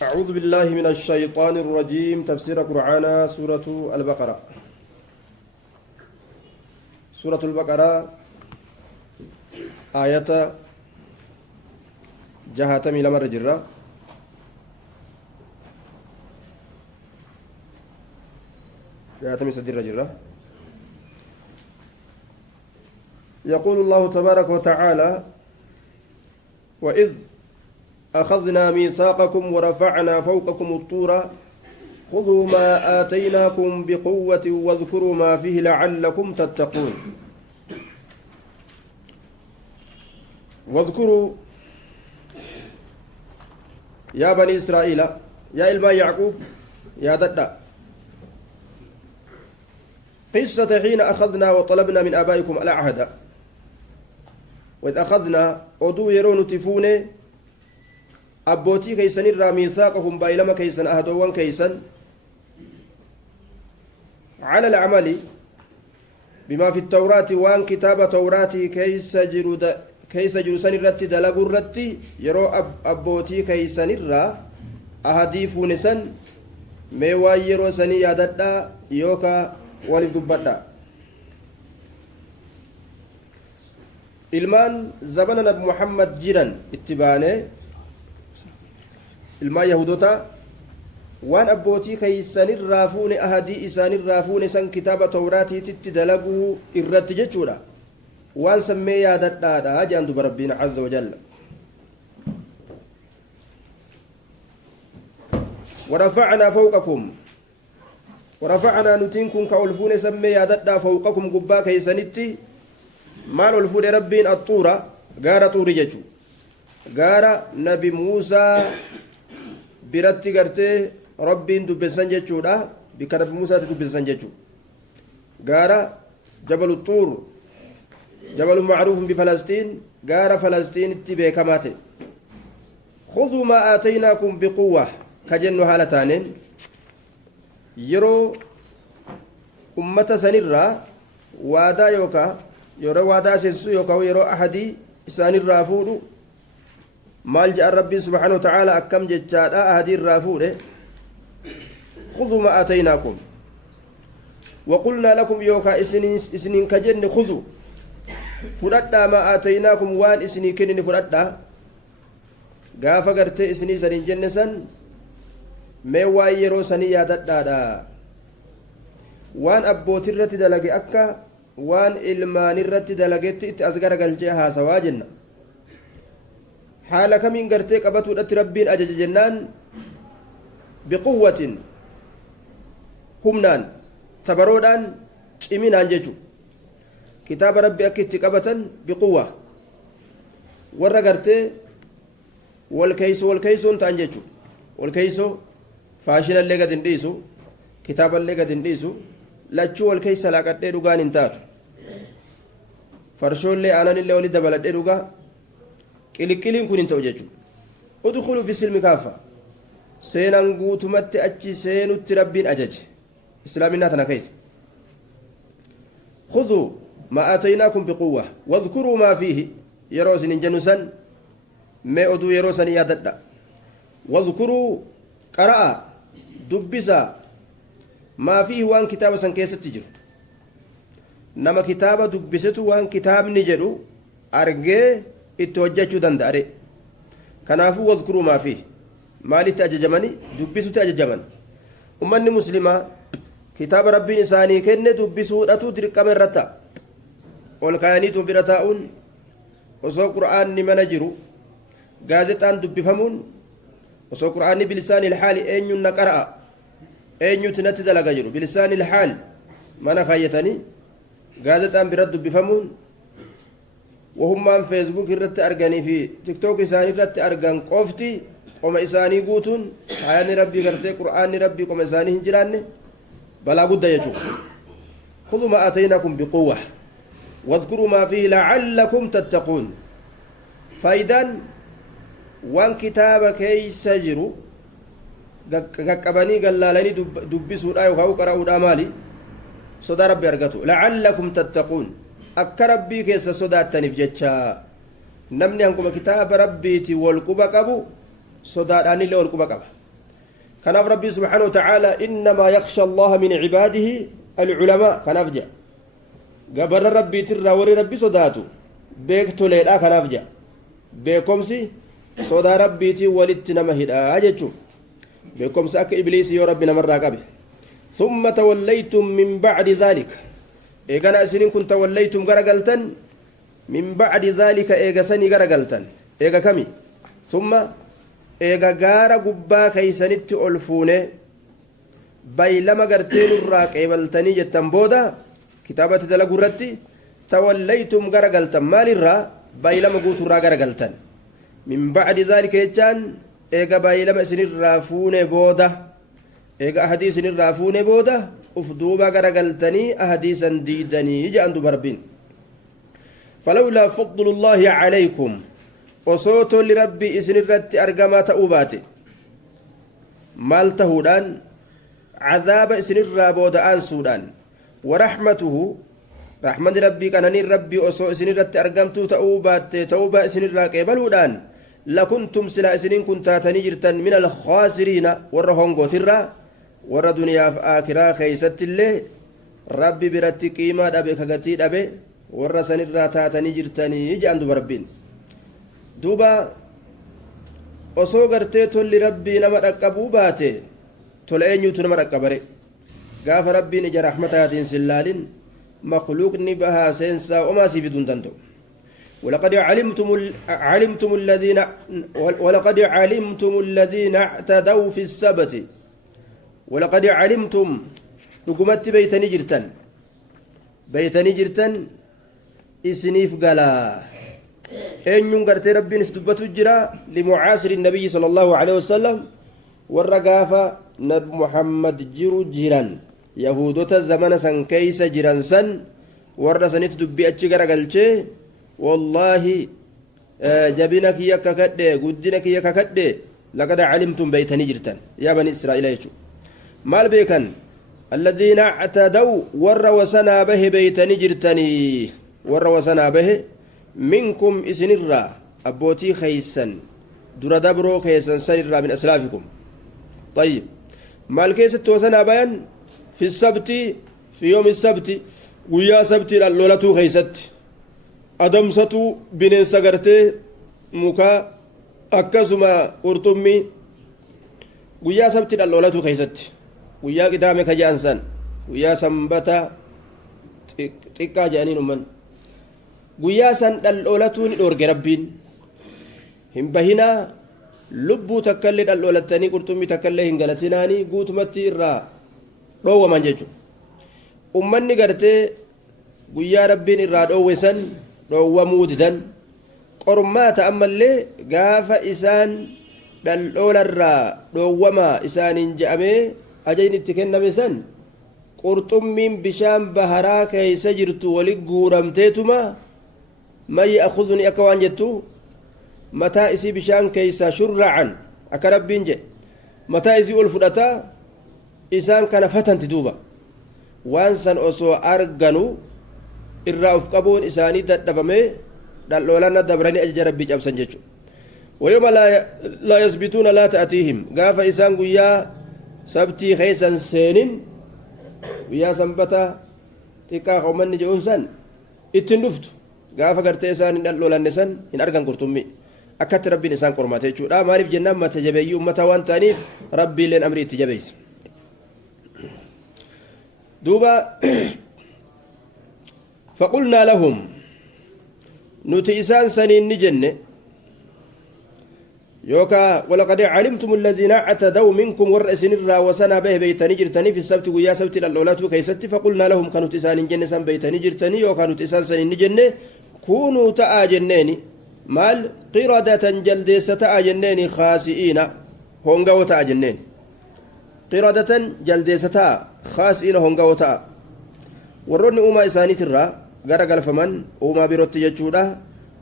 أعوذ بالله من الشيطان الرجيم تفسير قرآن سورة البقرة سورة البقرة آية جهاتمي لما رجرة جهاتمي سدير رجرة يقول الله تبارك وتعالى وإذ أخذنا ميثاقكم ورفعنا فوقكم الطور خذوا ما آتيناكم بقوة واذكروا ما فيه لعلكم تتقون واذكروا يا بني إسرائيل يا إلما يعقوب يا ددا قصة حين أخذنا وطلبنا من آبائكم العهد وإذ أخذنا أدو يرون تفوني abbootii keeysan irraa miisaaqahum baay'ilama keeysan ahadoowwan keeysan cala alcamali bimaa fi tawraati waan kitaaba tawraatii keeysa jiru san irratti dalagu irratti yeroo abbootii keeysan irraa ahadii fuune san mee waan yeroo sanii yaadadhaa yookaa walif dubbadhaa ilmaan zabana nabi muhammad jiran itti baanee ilmaa yahudoota waan abbootii keeysanirraa fuune ahadii isaanirraa fuune san kitaaba tawraatiititti dalaguu irratti jechuudha waan sammee yaadadhaadha jedhan duba rabbiin azza wajalla ورفعنا فوقكم ورفعنا نتينكم كألفون سمي ياددا فوقكم قبا كيسانيتي مال ألفون ربين الطورة غارة طوري ججو غارة نبي موسى biratti gartee rabbiin dubbisan jechuudha bika nabi muusaatti dubbisan jechuudha gaara jabalu xuur jabalu macruufun bifalastiin gaara falastiinitti beekamaa ta'e khuduu maa aataynaakum biquwwa ka jennu haala taaneen yeroo ummata sanirraa waadaa yookaa yeroo waadaa seensisu yookaa yeroo ahadii isaanirraa fuudhu maal jedhan rabbiin subhaanahu wa ta'aala akkam jechaadha ahadii irraa fuudhe khuduu maa aataynaakum waqulnaa lakum yookaa isiniin ka jenne khuduu fudhadhaa maa aataynaakum waan isinii kennine fudhadhaa gaafa gartee isinii saniin jenne san mee waan yeroo sanii yaadadhaadha waan abbootirratti dalage akka waan ilmaanirratti dalagetti itti as garagalchee haasawaa jenna haala kamiin gartee qabatuudhatti rabbiin ajaje jennaan biquwwatin humnaan tabaroodhaan ciminaan jechu kitaaba rabbi akka itti qabatan biquwwa warra gartee walkeeysoon ta'an jechu walkeeysoo faashinallee gad hin dhiisu kitaaballee gad hin dhiisu lachuu walkeeysa laaqadhee dhugaan hin taatu farshoollee aananillee wali dabaladhee dhugaa qiliqqiliin kun hin ta'u jechuudha udkhuluu fi silmi kaafa seenan guutumatti achi seenutti rabbiin ajaje islaaminaa tana keessa khuduu maa aataynaakum biquwwa wadhkuruu maa fiihi yeroo isin hin jennu san mee oduu yeroo sanii yaadadha wadhkuruu qara'a dubbisaa maa fiihi waan kitaaba san keessatti jiru nama kitaaba dubbisetu waan kitaabni jedhu argee itti hojjechuu danda'are kanaafuu wadhkuruu maa fiihi maalitti ajajamani dubbisutti ajajaman ummanni muslimaa kitaaba rabbiin isaanii kenne dubbisuudhatu dirqama irratti ol kaayaniitu bira taa'uun osoo qur'aanni mana jiru gaazexaan dubbifamuun osoo qur'aanni bilisaani ilhaali eenyuun na qara'a eenyuuti natti dalaga jedhu bilisaani ilhaal mana kaayyatanii gaazexaan bira dubbifamuun wahummaan feesbuuk irratti arganii fi tiktook isaanii irratti argan qofti qoma isaanii guutuun hayaanni rabbii gartee qur'aanni rabbii qoma isaanii hin jiraanne balaa guddaa jechuudha khuduu maa aataynaakum biquwwa wadhkuruu maa fiihi la'allakum tattaquun faayidaan waan kitaaba keeysa jiru qaqqabanii gallaalanii dubbisuudha yookaan qara'uudha maali sodaa rabbi argatu la'allakum tattaquun akka rabbii keessa sodaattaniif jecha namni hankuma kitaaba rabbiiti wal quba qabu sodaadhaanillee wal quba qaba كناف ربي سبحانه وتعالى إنما يخشى الله من عباده العلماء كناف جاء قبر ربي ترى وري ربي صداتو بيكتو ليلا كناف جاء بيكمسي صدا ربي تي ولدت نمهد آجتشو بيكمسي أك إبليس يا ربي نمر راقبه ثم توليتم من بعد ذلك إيقنا أسنين كنت توليتم غرقلتن من بعد ذلك إيقا سني غرقلتن إيقا كمي ثم إيقا غارا قبا كيسانت ألفونه baylama gartee nurraa qeebaltanii jettan booda kitaabatti dalagu irratti tawallaytum garagaltan maalirraa baylama guuturraa garagaltan min bacdi daalika jechaan eega baylama isinirraa fuune booda eega ahadii isinirraa fuune booda uf duuba garagaltanii ahadiisan diidanii jedhan duba rabbiin falawlaa fadlullaahi calaykum osoo tolli rabbii isinirratti argamaa ta'uu baate maal tahuudhaan عذاب إسن الرابود آنسودان ورحمته رحمة ربي كانني ربي أسو إسن الرت أرقمتو توبة إسن الراقبلودان لكنتم سلا إسنين كنتاتني جرتن من الخاسرين ورهون قوترا ور دنيا في آخرة خيست الله ربي برتي قيمة أبي كغتي أبي ور سن الراتاتني جرتني جاندو بربين دوبا أسو قرتيتو لربي نما أكبو باتي tole eenyuutu nama dhaqqabare gaafa rabbiin ija rahmataatiin sillaalin makluuqni bahaa seensaa omaa sii fiduu hin danda'u ولقد علمتم الذين اعتدوا في السبت ولقد علمتم لقمت بيتني جرتن إسنيف قلا أن ينقرت ربين استبتوا الجرا لمعاصر النبي صلى الله عليه وسلم والرقافة نب محمد جرو جيران يهودوتا زمان سن كيس جيران سن ورسنت دبي أتشغر قلچه والله جبينك يككد قدنك يككد لقد علمتم بيتني جرتن يا بني إسرائيل يشو مال بيكن الذين اعتدوا ور وسنا به بيتني جرتني ور وسنا به منكم إسنرا أبوتي خيسن در دبرو خيسن سنرا من أسلافكم طيب مال كيست وسنا بيان في السبت في يوم السبت ويا سبت اللولة خيست أدمستو بنين سقرتي مكا أكسما أرتمي ويا سبت اللولة خيست ويا قدامك جانسان ويا سنبتا تقا جانين من ويا سن اللولة نورج ربين هم بهنا lubbuu takkallee dhal'oolattanii qurxummii takkallee hin galatinaanii guutumatti irraa dhoowwaman jechuudha ummanni gartee guyyaa rabbiin irraa dhoowwe san dhoowwamuu didan qormaata ammallee gaafa isaan dhal'oolarraa dhoowwamaa isaaniin je'amee ajajni itti kenname san qurxummiin bishaan baharaa keeysa jirtu wali guuramteetuma man ya'khudhuni akka waan jettu mataa isii bishaan keeysa shurracan akka rabbiin jedhe mataa isii ol fudhataa isaan kana fatanti duuba waan san osoo arganu irraa uf qabuun isaanii dadhabamee dhal'oolanna dabranii ajaja rabbii cabsan jechuudha wayoma laa yasbituuna laa ta'atiihim gaafa isaan guyyaa sabtii keeysan seenin guyyaa sanbata xiqqaa qawmanni jedhuun san ittiin dhuftu gaafa gartee isaan hin dhal'oolanne san hin argan qurxummii akkatti rabbiin isaan qormaate jechuudha maaliif jennaan mata jabeeyyii ummata waan ta'aniif rabbiileen amrii itti jabeeyse duuba faqulnaa lahum nuti isaan saniin ni jenne yookaa walaqad calimtum alladhiina actadaw minkum warra isinirraa wasanaa bahe beeytanii jirtanii fi sabti guyyaa sabti dhal'oolatuu keeysatti faqulnaa lahum ka nuti isaaniin jenne san beeytanii jirtanii yookaa nuti isaan saniin ni jenne kunuu ta'aa jenneeni maal qiradatan jaldeessa ta'a jenneeni khaasi'iina hongawo ta'a jenneen qiradatan jaldeessa ta'a khaasi'iina hongawo ta'a warroonni uumaa isaaniitirraa gara galfaman uumaa birootti jechuudha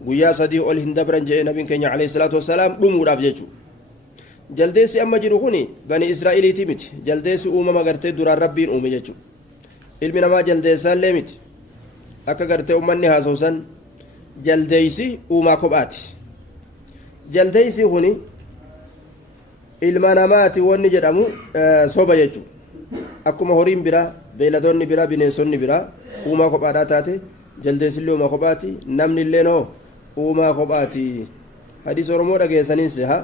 guyyaa sadii ol hin dabran jedhe nabiin keenya alayhi salaatu wassalaam dhumuudhaaf jechuudha jaldeessi amma jiru kuni bani israa'iliiti miti jaldeessi uumama gartee duraan rabbiin uume jechuudha ilmi namaa jaldeessaallee miti akka gartee ummanni haasawsan jaldeeysi uumaa kophaati jaldeeysi kuni ilma namaati wanni jedhamu soba jechuudha akkuma horiin biraa beeyladoonni biraa bineensonni biraa uumaa kophaadhaa taate jaldeessillee uumaa kophaati namni illee noo uumaa kophaati hadiis oromoo dhageessaniin seha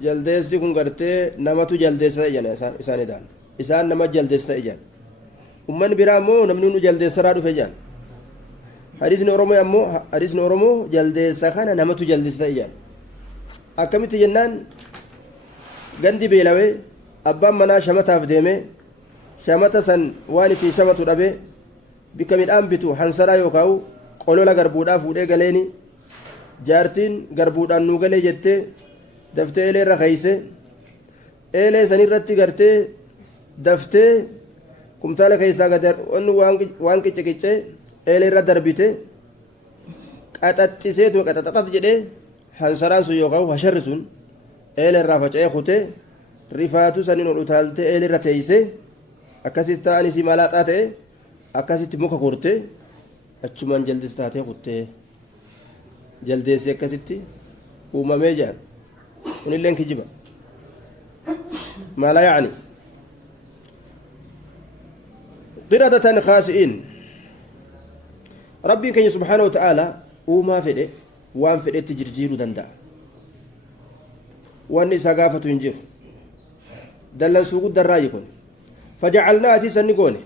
jaldeessi kun gartee namatu jaldeessa ta'e jedhan isaanidhaan isaan nama jaldeessa ta'e jedhan ummanni biraa ammoo namni nu jaldeessaraa dhufe jedhan hadiisni oromoo jaldeessa kana namatu jaldeessa ta'e jedhan akkamitti jennaan gandi beelawee abbaan manaa shamataaf deeme shamata san waan ittiin shamatu dhabe bikka midhaan bitu hansaraa yookaan qolola garbuudhaa fuudhee galeeni jaartiin garbuudhaan nuu galee jettee daftee eelee irra keeyse eelee sanirratti gartee daftee kumtaala keessaa waan qicce eelee irra darbite qaxaxxisee qaxaxaxat jedhee hansaraan sun yookaan hasharri sun eelee irraa faca'ee kutee rifaatu saniin ol utaaltee eelee irra teeyse akkasitti ta'an isii malaaxaa ta'e akkasitti muka kortee achumaan jaldees taatee kuttee jaldeessi akkasitti uumamee jedhan kunilleen kijiba maala yaani qiradatan khaasi'iin rabbiin keenya subhaanahu wa ta'aalaa uumaa fedhe waan fedhetti jirjiiruu danda'a wanni isaa gaafatu hin jiru dallansuu guddarraayi kun fajacalnaa asii sanni goone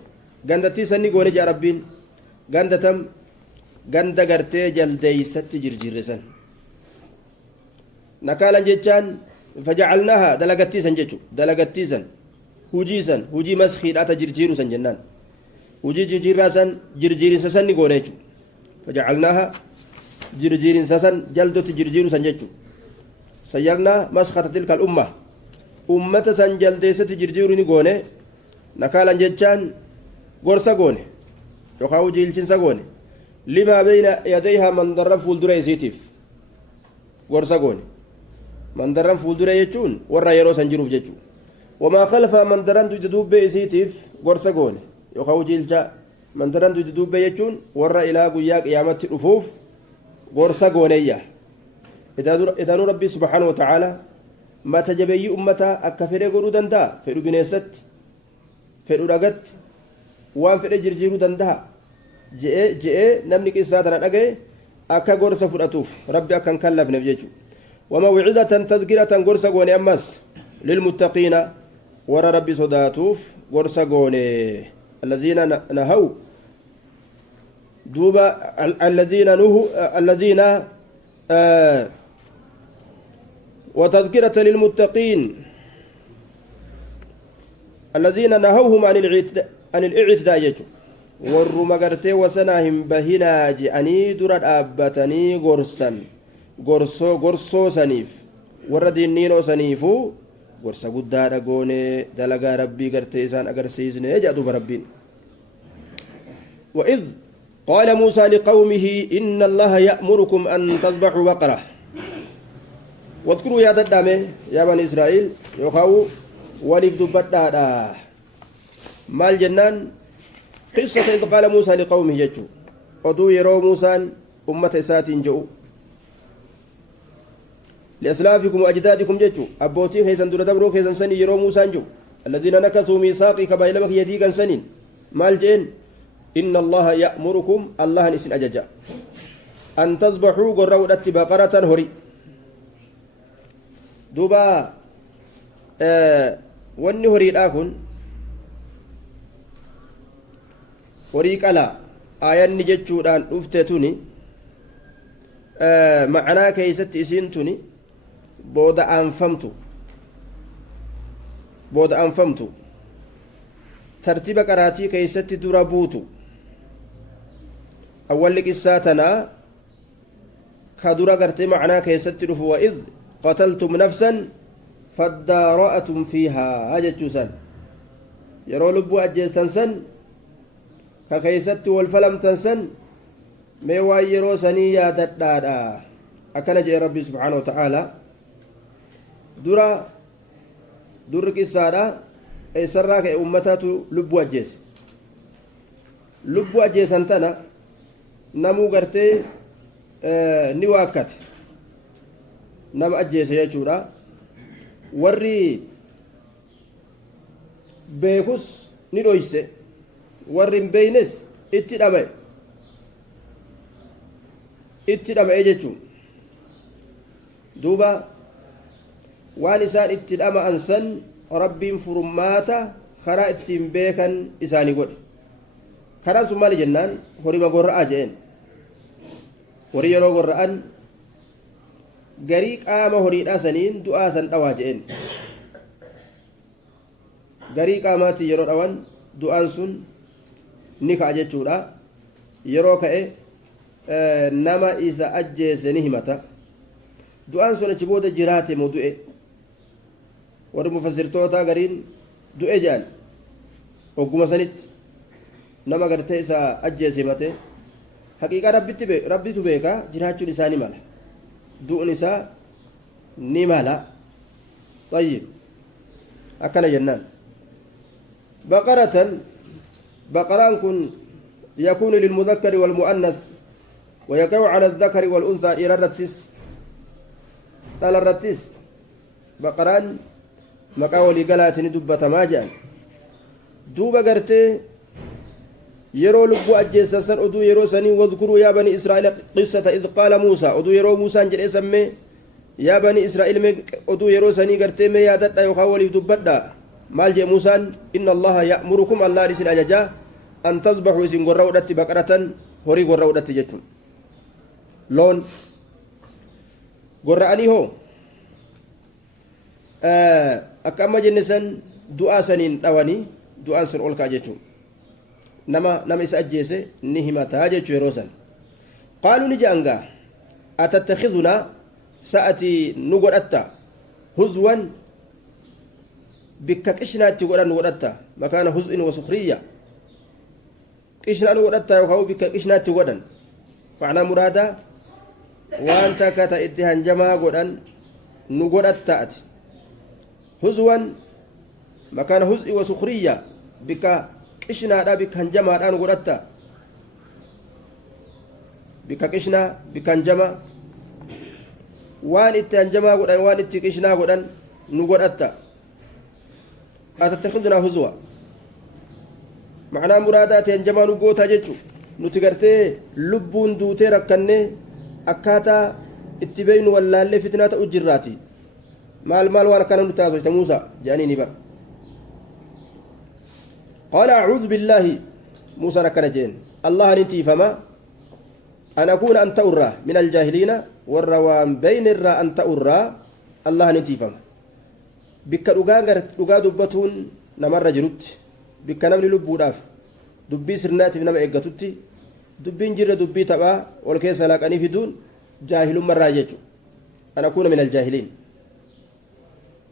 gandattii sanni goone jaa rabbiin gandatam ganda gartee jaldeeysatti jirjiirre san nakaalan jechaan fajacalnaaha dalagattiisan jechu dalagattiisan hujiisan hujii maskiidhaata jirjiiru san jennaan hujii jirjiirraa san jirjiirinsa sanni goone jechu fajacalnaaha jirjiirinsa san jaldotti jirjiiru san jechu sayyarnaa maskata tilka al'umma ummata san jaldeessatti jirjiiru ni goone nakaalan jechaan gorsa goone yookaan hujiilchinsa goone limaa bayna yadayhaa mandarra fuuldura isiitiif gorsa goone mandarran fuuldura jechuun warra yeroo san jiruuf jechuu wamaa khalfaa mandarran duyda duubbee isiitiif gorsa goone yookaan hujiilcha mandarran duyda duubbee jechuun warra ilaa guyyaa qiyaamatti dhufuuf gorsa gooneeyya idaanuu rabbii subhaanahu wa ta'aalaa mata jabeeyyii ummataa akka fedhe godhuu danda'a fedhu bineensatti fedhu dhagatti waan fedhe jirjiiruu danda'a je'ee namni qissaa tana dhagaye akka gorsa fudhatuuf rabbi akka hin kallafneef jechuudha وموعظة تذكرة غرسة غوني أمس للمتقين ورى ربي صداتوف غرسة غوني الذين نهوا دوبا الذين نهوا الذين وتذكرة للمتقين الذين نهوهم عن الاعتداء يجو warruma gartee wasanaa hin bahinaa je'anii dura dhaabbatanii gorsan gorsoo saniif warra diinniinoo saniifuu gorsa guddaadha goone dalagaa rabbii gartee isaan agarsiisne jedha duba rabbiin وإذ قال موسى لقومه إن الله يأمركم أن تذبحوا بقرة واذكروا يا ددامه يا بني إسرائيل يخاو ولف دبدا مال جنان قصة إذ قال موسى لقومه يجو أدو يرو موسى أمة إسات جو لأسلافكم وأجدادكم جيتشو أبوتي خيسان دون دبرو خيسان سني يرو موسى جو الذين نكثوا ميثاقي كبايلمك يديك سنين مال جين إن الله يأمركم الله نسن أججا أن تذبحوا قروا بقرة هري دوبا wanni horiidhaa kun horii qalaa aayanni jechuudhaan dhufte tuni ma'anaa keeysatti isiin tuni booda aanfamtu tartiiba qaraatii keeysatti dura buutu awwalli qissaa tanaa ka dura gartee ma'anaa keessatti dhufu wa'id qataltum nafsan فادارأتم فيها هاجتشوسا يرو لبو أجيستنسن ككيست والفلم تنسن ميوا يرو سني يا ددادا أكن جاء ربي سبحانه وتعالى در كسادا أي سراك أمتاتو لبو أجيسنتنا نمو غرتي نواكت نم أجيس يجورا warri beekus ni dhoyse warri hin beeynes itti dhama'e jechuun duuba waan isaan itti dhama'an san rabbiin furmaata karaa ittiin beekan isaanii godhe karaan sun maali jennaan horima gorra'aa jeen horii yeroo gorra'an garii qaama horiidhaa saniin du'aa san dhawaa jeen garii qaamaatiin yeroo dhawan du'aan sun ni ka'a jechuudha yeroo ka'e nama isa ajjeese ni himata du'aan sun achi booda jiraate moo du'e warri mufassirtoota gariin du'e jedhan ogguma sanitti nama gartee isa ajjeese himate haqiiqaa rabbitu beeka jiraachuun isaa ni mala du'uun isaa ni mala طيب akkana jennaan بقران كن يكون للمذكر والمؤنث ويقع على الذكر والأنثى إلى الرتس قال الرتس بقران مقاولي قالت ندبة ماجان دوبا قرتي يرو لبو أجيسا أدو يرو سني واذكروا يا بني إسرائيل قصة إذ قال موسى أدو يرو موسى جل اسمي يا بني إسرائيل أدو يرو سني قرتي مي يادت يخاولي دبدا maal jee Muusaan inna allaha ya'murukum allah isin ajaja an tazbahu isin gorra udhatti baqaratan horii gorra udhatti jechuun loon gorra'anii hoo akka amma jenne san du'aa saniin dhawanii du'aan sun ol ka'a jechuun nama isa ajjeese ni himataa jechuu yeroo san qaaluu ni je'angaa atattakhidhunaa sa'atii nu godhatta huzwan bikka qishnaatti godhan godhatta makaana huz'in wa sukhriya qishnaan godhatta yookaan bikka qishnaatti godhan macnaa muraada waan takka ta itti hanjamaa godhan nu godhatta ati huzwan makaana huz'i wa sukhriya bikka qishnaadha bikka hanjamaadha nu godhatta bikka qishnaa bikka hanjama waan itti hanjamaa godhan waan itti qishnaa godhan nu godhatta أتتخذنا هزوا معناه مرادات ينجمان قوتا جتشو نتقرتي لبون دوتي ركني أكاتا اتبين ولا اللي فتنات أجراتي مال وانا كان نتازوج موسى جاني نبر قال أعوذ بالله موسى نكنا جين الله ننتي فما أن أكون أنت أرى من الجاهلين والروان بين الرا أنت أرى الله ننتي فما bikka dhugaa dubbatuun namarra jirutti bikka namni lubbuudhaaf dubbii sirnaatiif nama eeggatutti dubbiin jirre dubbii taphaa ol keessa laaqanii fiduun jaahilummarraa jechuudha an akuuna min aljaahiliin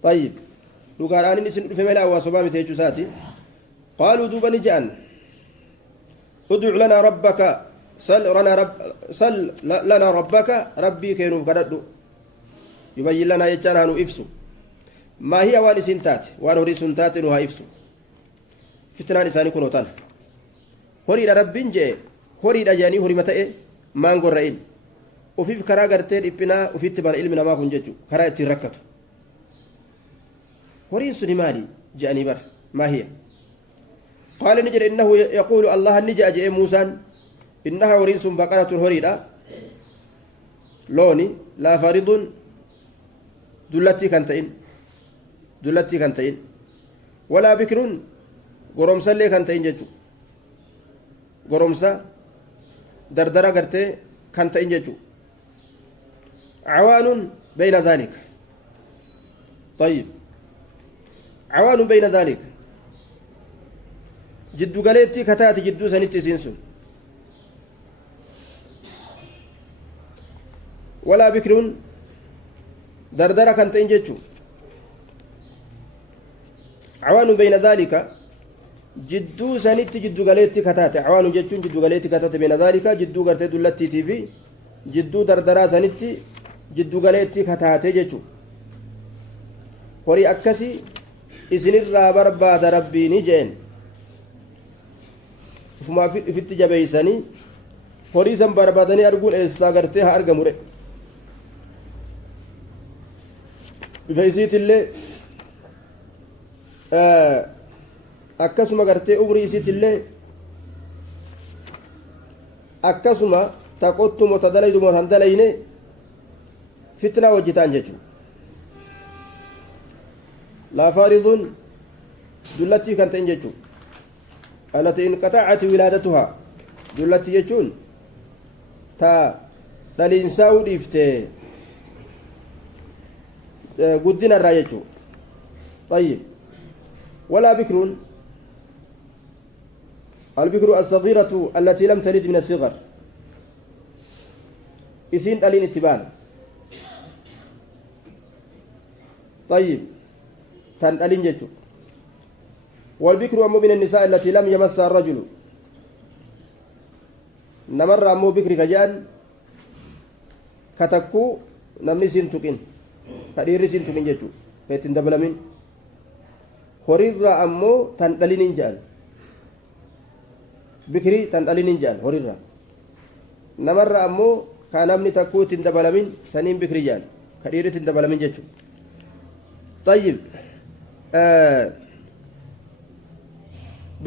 طيب dhugaadhaan inni isin dhufe mela hawaasomaa miti jechuu isaati qaaluu duuba ni je'an udcu lanaa rabbaka sal lanaa rabbaka rabbii keenuuf kadhadhu yubayyin lanaa jechaan haa nu ibsu ما هي وان سنتات وان هوري سنتات نوها إفسو فتنان إساني كنوتان هوري ربين جي هوري رجاني هوري متى ما نقول رأين وفي فكرة قرتين إبنا وفي تبان علمنا ما كن ججو كرا تركتو هوري سني مالي جاني بر ما هي قال نجر إنه يقول الله نجا جاء موسى إنها هوري سن بقرة هوري لوني لا فارض دلتي كنتين دلتي كنتين ولا بكرون غرمسا لي كنتين ججو غرمسا دردرة قرتي كنتين ججو عوان بين ذلك طيب عوان بين ذلك جدو قليتي كتاتي جدو سنتي سينسون ولا بكرون دردرة كنتين ججو عوان بين ذلك جدو سنتي جدو غليتي كتاتي عوان جتون جدو غليتي كتاتي بين ذلك جدو غرتي دلتي تي في جدو دردرا سنتي جدو غليتي كتاتي جتو وري أكسي إسنر برباد ربي نجين فما في التجابيساني وري سن بربادني أرجون إسا غرتيها أرجموري بفيسيت اللي akkasuma gartee umrii isiitillee akkasuma ta qottumo ta dalaydumo tan dalayne fitnaa hojjetaan jechuudha laa faaridun dullattii kan ta'in jechuudha alati inqaxacati wilaadatuhaa dullattii jechuun ta dhaliinsaa u dhiifte guddina irraa jechuudha طيب ولا بكر البكر الصغيرة التي لم تلد من الصغر إثنين ألين اتبان طيب تن ألين جتو والبكر أمو من النساء التي لم يمسها الرجل نمر أمو بكر كجان كتكو نمني سنتكين كدير سنتكين جتو فيتن دبلمين horirra ammoo tan dhalinin jedhan bikrii tan dhalinin jedhan horirra namarra ammoo ka namni takkuu ittiin dabalamin saniin bikrii jedhan ka dhiirri ittiin dabalamin jechuudha tayyib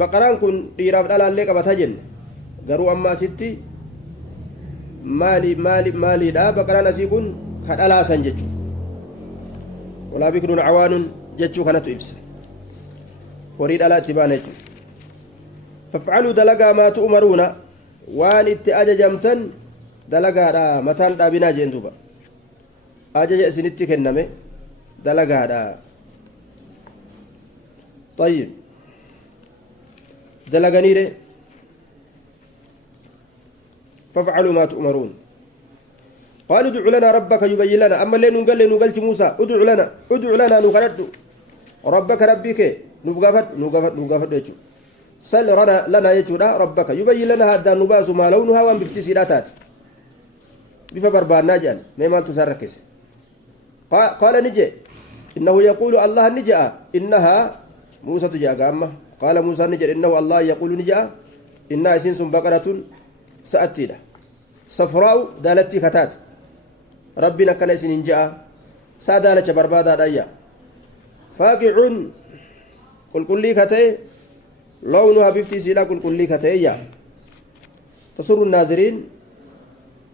baqaraan kun dhiiraaf dhalaallee qabataa jenne garuu amma asitti maaliidha baqaraan asii kun ka dhalaasan jechuudha walaa bikruun cawaanun jechuu kanatu ibsa horii dhalaa itti baana jechuudha fafcaluu dalagaa maa tu'maruuna waan itti ajajamtan dalagaadha mataan dhaabinaa jeen duuba ajaja isinitti kenname dalagaadha طيب دلغنيره فافعلوا ما تؤمرون قالوا ادع لنا ربك يبين لنا اما اللي نقول موسى ادع لنا نغرد ربك ربك نغفت يجو سل لنا يجودا ربك يبين لنا هذا النباس ما لونها وان بفتسيراتات بفبربانا جان ما مال تسركس قال نجي انه يقول الله نجا انها موسى تجا قامه قال موسى نجا انه الله يقول نجا انها سنس بقره ساتيده صفراء دالتي كتات ربنا كان سنين جاء سادالة بربادا دايا فاقع قل لي كتي لونها بفتي سيلا قل لي كتي يا تصر الناظرين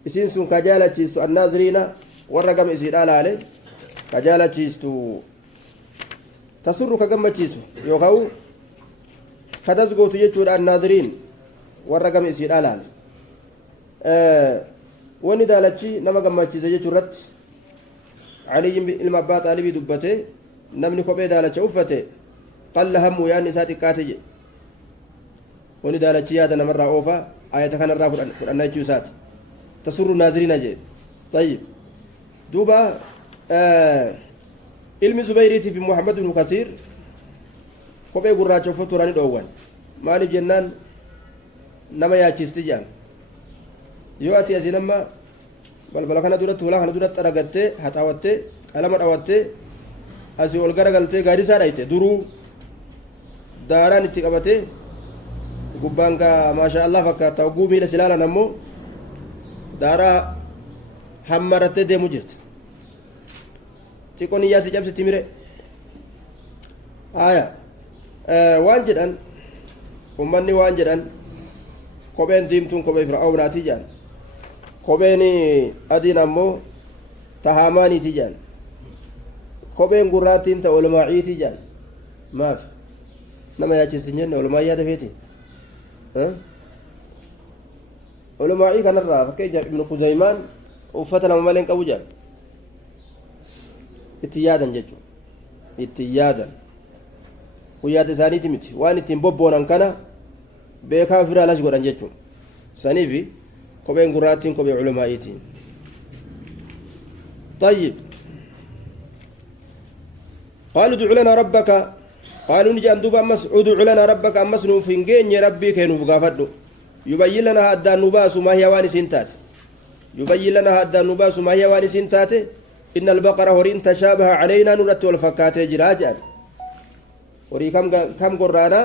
اسنسون كجالة تشيستو الناظرين ورقم اسيدا لالي كجالة تشيستو تصر كجم تشيستو يوكاو كتزغو تجيتو الناظرين ورقم اسيدا لالي wani daalachi nama gammachiisa jechuu irratti Aliyyii ilma abbaa Xaalibii dubbate namni kophee daalacha uffate qalla hammu yaanni isaa xiqqaate jedhe wani daalachi yaada namarraa oofa ayata kanarraa fudhanna jechuu isaati tasurru naaziriina jedhe tayyib duuba ilmi Zubayriitii fi Muhammad ibnu Kasiir kophee gurraacha uffatu turanii dhoowwan maaliif jennaan nama yaachisti jedhan yoo ati asiin amma balbala kana duratti hulaa kana duratti aragattee haxaawattee qalama dhawattee asii ol garagaltee gaadii isaa dhayte duruu daaraan itti qabatee gubbaan gaa maasha Allah fakkaata oguu miila silaalan ammoo daaraa hammarattee deemu jirti xiqqoon iyyaa si cabsitti mire haya waan jedhan ummanni waan jedhan kopheen diimtuun kophee fir'aawnaatii jedhan kopheen adiin ammoo tahaamaaniiti jedhan kopheen gurraattiin ta olmaaciiti jedhan maaf nama yaachisin jenne olmaa yaada feete olmaacii kanarraa fakkeenyaaf ibnu Kuzaymaan uffata nama malee hin qabu jedhan itti yaadan jechuudha itti yaadan guyyaata isaaniiti miti waan ittiin bobboonan kana beekaa ofirraa lash godhan jechuudha saniifi kopheen gurraattiin kophee culamaa'iitiin طيب قالوا ادع لنا ربك قالوا نجي أن دوبا أمس ادع لنا ربك أمس نوفنجين يا ربي كي نفقافدو يبين لنا هذا النباس ما هي واني سنتات يبين لنا هذا النباس ما هي واني سنتات إن البقرة هورين تشابه علينا نرت والفكات جراجا وري كم قرانا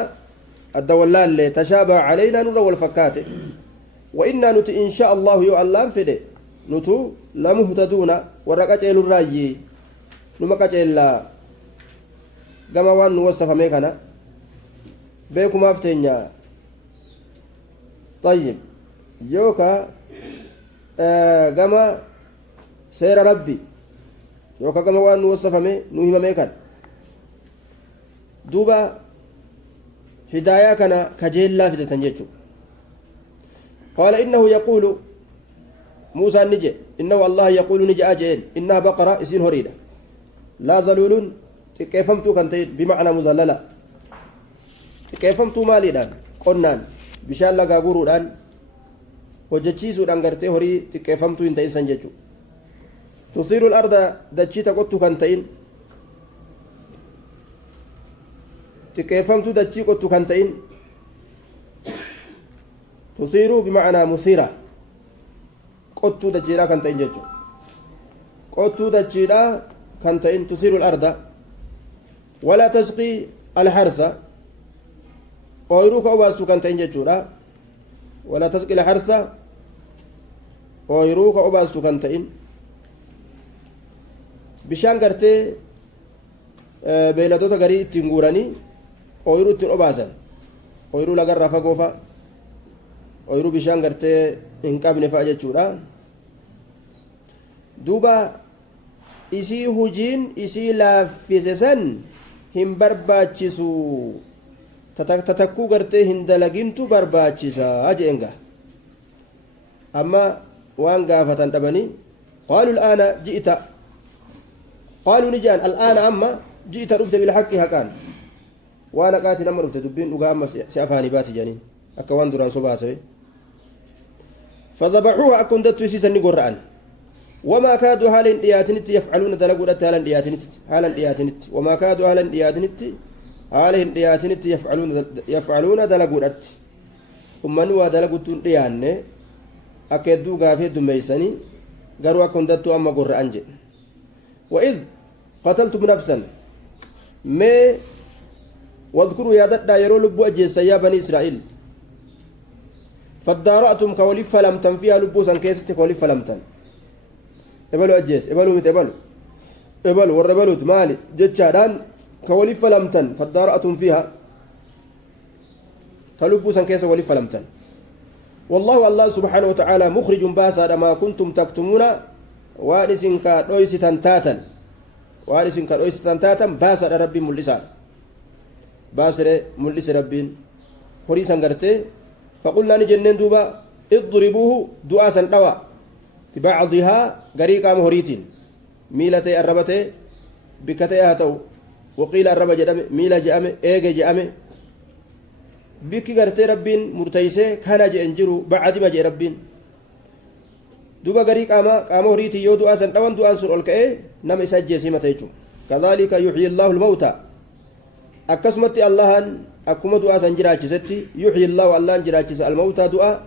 الدولال اللي تشابه علينا نور والفكات وإنا نت إن شاء الله يو الله فدي نتو لمهتدون ورقة الراجي numa qaceellaa gama waan nu wassafame kana beekumaaf teenya طيب يوكا gama seera rabbi yookaan gama waan nu wassafame nu himame kan duuba hidaayaa kana kajeellaa fidatan jechuudha qaala innahu yaquulu muusaan ni jedhe innahu allah yaquulu ni jedha jeen innaha baqara isiin horiidha laa zaluuluun xiqqeeffamtuu kan ta'e bimacnaa muzallala xiqqeeffamtuu maaliidhaan qonnaan bishaan lagaa guuruudhaan hojjechiisuudhaan gartee horii xiqqeeffamtuu hin ta'in san jechuudha tusiiru arda dachii taqottu kan ta'in xiqqeeffamtuu dachii qottu kan ta'in tusiiru bimacnaa musiira qottuu dachiidhaa kan ta'in jechuudha qottuu dachiidhaa kan ta'in tusiiru arda walaa tasqii alharsa ooyiruu ka obaastu kan ta'in jechuudha walaa tasqii alharsa ooyiruu ka obaastu kan ta'in bishaan gartee beeyladoota garii ittiin guuranii ooyiruu ittiin obaasan ooyiruu lagarraa fagoo fa'a ooyiruu bishaan gartee hin qabne fa'a jechuudha duuba isii hujiin isii laaffise san hin barbaachisu tatakkuu gartee hin dalagintu barbaachisaa jeenga amma waan gaafatan dhabanii qaaluu al'aana ji'ita qaaluu ni jedhan al'aana amma ji'ita dhufte bilhaqqi haqaan waan haqaatiin amma dhufte dubbiin dhugaa amma si afaanii baati jedhaniin akka waan duraan sobaasawe فذبحوها أكون دتو سيسني قرآن وما كادوا هالا دياتنت يفعلون دلقوا دت هالا دياتنت وما كادوا هالا دياتنت يفعلون دلقوا دت ومن ودلقوا ديان أكيدو غافي دميسني قالوا أكون دتو أما قرآن جي وإذ قتلتم نفسا ما واذكروا يا دت يرو لبو أجيس يا بني إسرائيل فادارأتم كولف فلمتن فيها لبوسا كيست كولف فلمتن إبلو أجيس إبلو مت إبلو والربلوت مالي جتشادان كولف فلمتن فادارأتم فيها كلبوسا كيس ولف فلمتن والله الله سبحانه وتعالى مخرج باسا ما كنتم تكتمون وارسن كدويس تنتاتا باسا ربي ملسا باسر ملس ربين هريسا غرتي فقلنا نجنن دوبا اضربوه دعاسا دوا ببعضها غريقا مهريتين ميلتي الربتي بكتي هاتو وقيل الرب جدم ميلا جامه ايغ جامه بك غرتي ربين مرتيسه كان جنجرو بعد ما جي ربين دوبا غريقا ما قام هريتي يو دعاسا دوان دعان سر الكئ نم اسجي سيمتيچو كذلك يحيي الله الموتى akkasumatti allahan akkuma du'aa san jiraachisetti yuxyi allahu allahan jiraachisa almawtaa du'a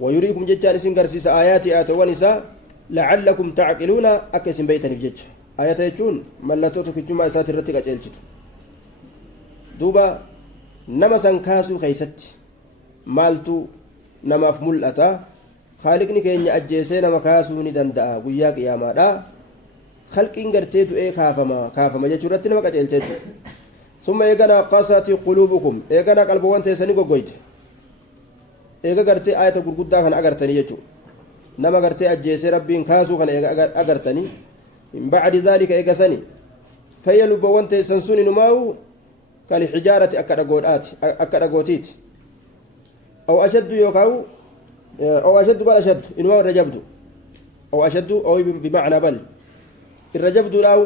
wayuriikum jechaan isin garsiisa aayaati aayatowwan isaa lacallakum tacqiluuna akka isin beeytaniif jecha aayata jechuun mallattoo tokkichummaa isaati irratti qaceelchitu duuba nama san kaasuu keeysatti maaltu namaaf mul'ata haaliqni keenya ajjeesee nama kaasuu ni danda'a guyyaa qiyaamaadha halqiin gartee du'ee kaafama jechuu irratti nama qaceelcheetu ثم إيجانا قاسات قلوبكم إيجانا قلبوان تيساني قويت إيجا قرتي آية قرقودا كان أقرتني يجو نما قرتي أجيسي ربين كاسو كان أقرتني من بعد ذلك إيجا سني فيلو بوان تيسانسوني نماو كالحجارة أكد أقوتيت أو أشد يوكاو أو أشد بل أشد إنما الرجبد أو أشد أو بمعنى بل الرجبد لاو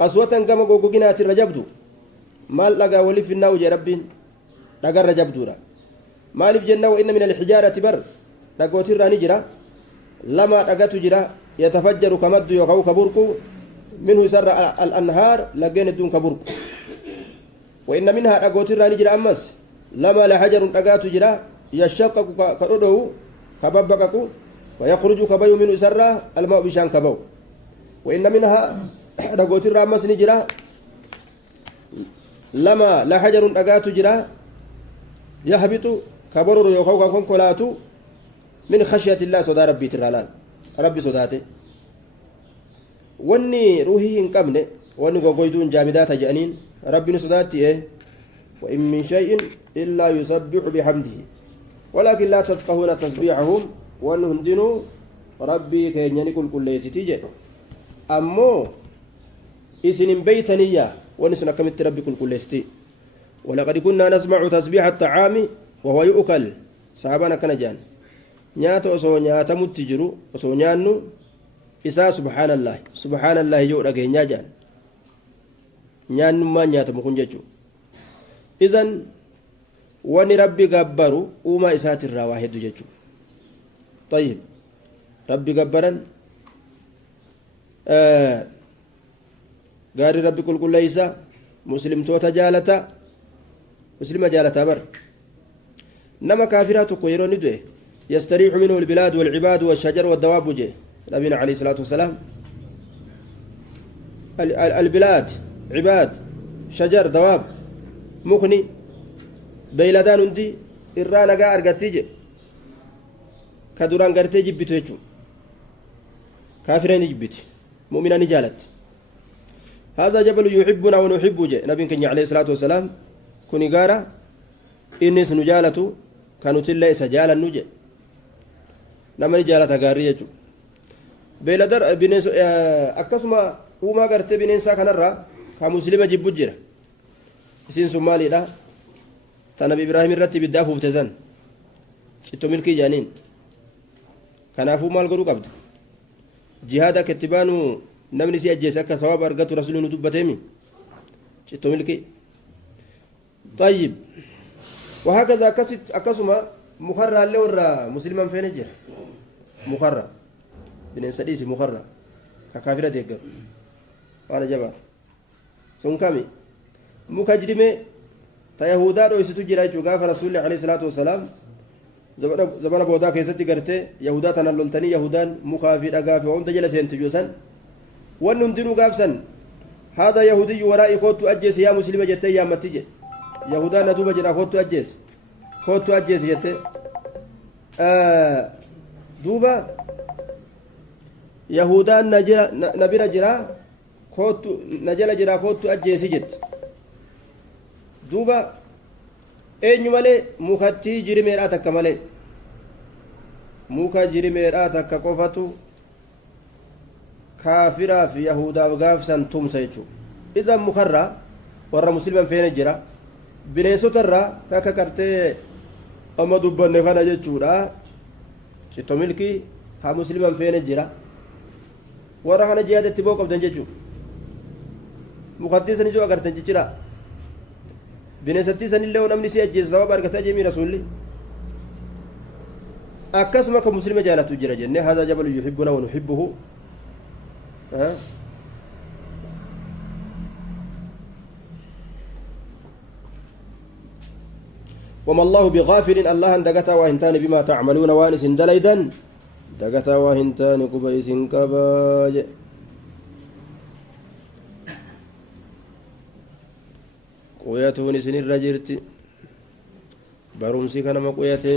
قسوة كما قوقينات الرجبد maal dhagaa waliif finnaa uje rabbiin dhagarra jabduudha maaliif jennaa wa inna min alxijaarati bar dhagootirraa ni jira lama dhagatu jira yatafajjaru kamaddu yookaan ka burqu minhu isarra al-anhaar laggeen hedduun ka burqu wa inna minhaa dhagootirraa ni jira ammas lama lahajarun dhagaatu jira yashaqqaqu ka dhodhowu ka babbaqaqu fayakhruju ka bayu minhu isarra almaa'u bishaan ka bawu wa inna minhaa dhagootirraa ammas ni jira لما لا حجر أجات جرا يهبط كبرر يوكو كونكولاتو من خشية الله صدا ربي ترالان ربي صداته wanni ruuhii hin qabne wanni gogoyduun jaamidaata jedhaniin rabbiin sodaatti وإن من شيء إلا يسبح بحمده ولكن لا تفقهون تسبيحهم ونهندنوا ربي كينيني كل ليستي جد أمو إسن بيتنية ونسنا كمت ربي كل ليستي ولقد كنا نسمع تسبيح الطعام وهو يؤكل صحابنا كنجان نياتا وسو نياتا متجرو وسو نيانو إسا سبحان الله يؤرق نياجان نيان ما نياتا مكون ججو إذن وان ربي قبروا وما إسات الرواحد ججو طيب ربي قبرا قال ربي كل ليس مسلم توتا جالتا مسلم جالتا بر نما كافرات كويرون ندوه يستريح منه البلاد والعباد والشجر والدواب جه نبينا عليه الصلاة والسلام البلاد عباد شجر دواب مكني بيلدان هندي irraa nagaa argattee jedhe ka duraan gartee jibbitu jechuudha kaafira ni jibbiti mu'mina ni jaalatti هذا جبل يحبنا ونحبه جه نبي كنيا عليه الصلاة والسلام كوني غارة إنس نجالته كانوا تلا إسجالا نجى نما نجالة غارية جو بيلدر بنس أكسما هو ما قرت بنسا كنرا كمسلم جيب جرا سين سومالي لا تنبي إبراهيم الرتب الدافو فتزن شتو ملكي جانين كان أفو مال قرو قبض جهادا كتبانو namni si ajjeese akka sawaaba argatu rasuulli nu dubbateemi citto milki طيب وهكذا أكسما مخرة اللي ورا مسلما فين جرا مخرة بين سديس مخرة ككافرة ديك وانا جبار سون كامي مكجرمه تا يهودا دو يستو جرا جوغا رسول الله عليه الصلاه والسلام زمان بودا كيستي غرتي يهودا تنللتني يهودان مخافي دغا في وند جلسين تجوسن ونندنو غابسن هذا يهودي ورائي كوتو أجيس يا مسلمة جتة يا متجة يهودا ندوبة جرا كوتو أجيس جتة دوبا يهودا نبيرا جرا كوتو نجلا جرا كوتو أجيس جت دوبا أي مالي مكتي جري ميراتك مالي muka jiri meedhaa takka qofatu kaafiraa fi yahudaaf gaafsan tumsa jechuudha idan mukarraa warra musliman feene jira bineensotarraa akka qartee amma dubbanne kana jechuudha citto milkii haa musliman feene jira warra kana jihaadatti boo qabdan jechuudha mukattii sanis yoo agartan jechira bineensattii sanillee namni si ajjeesa sababa argataa jeemii rasuulli akkasuma ka muslima jaalatu jira jenne hada jabalu yuhibbuna wa nuhibbuhu وما الله بغافل الله ان دغتا وهنتان بما تعملون وانس دليدا دغتا وهنتان قبيس كباج قويتون سن الرجرت برومسي كان ما قويتي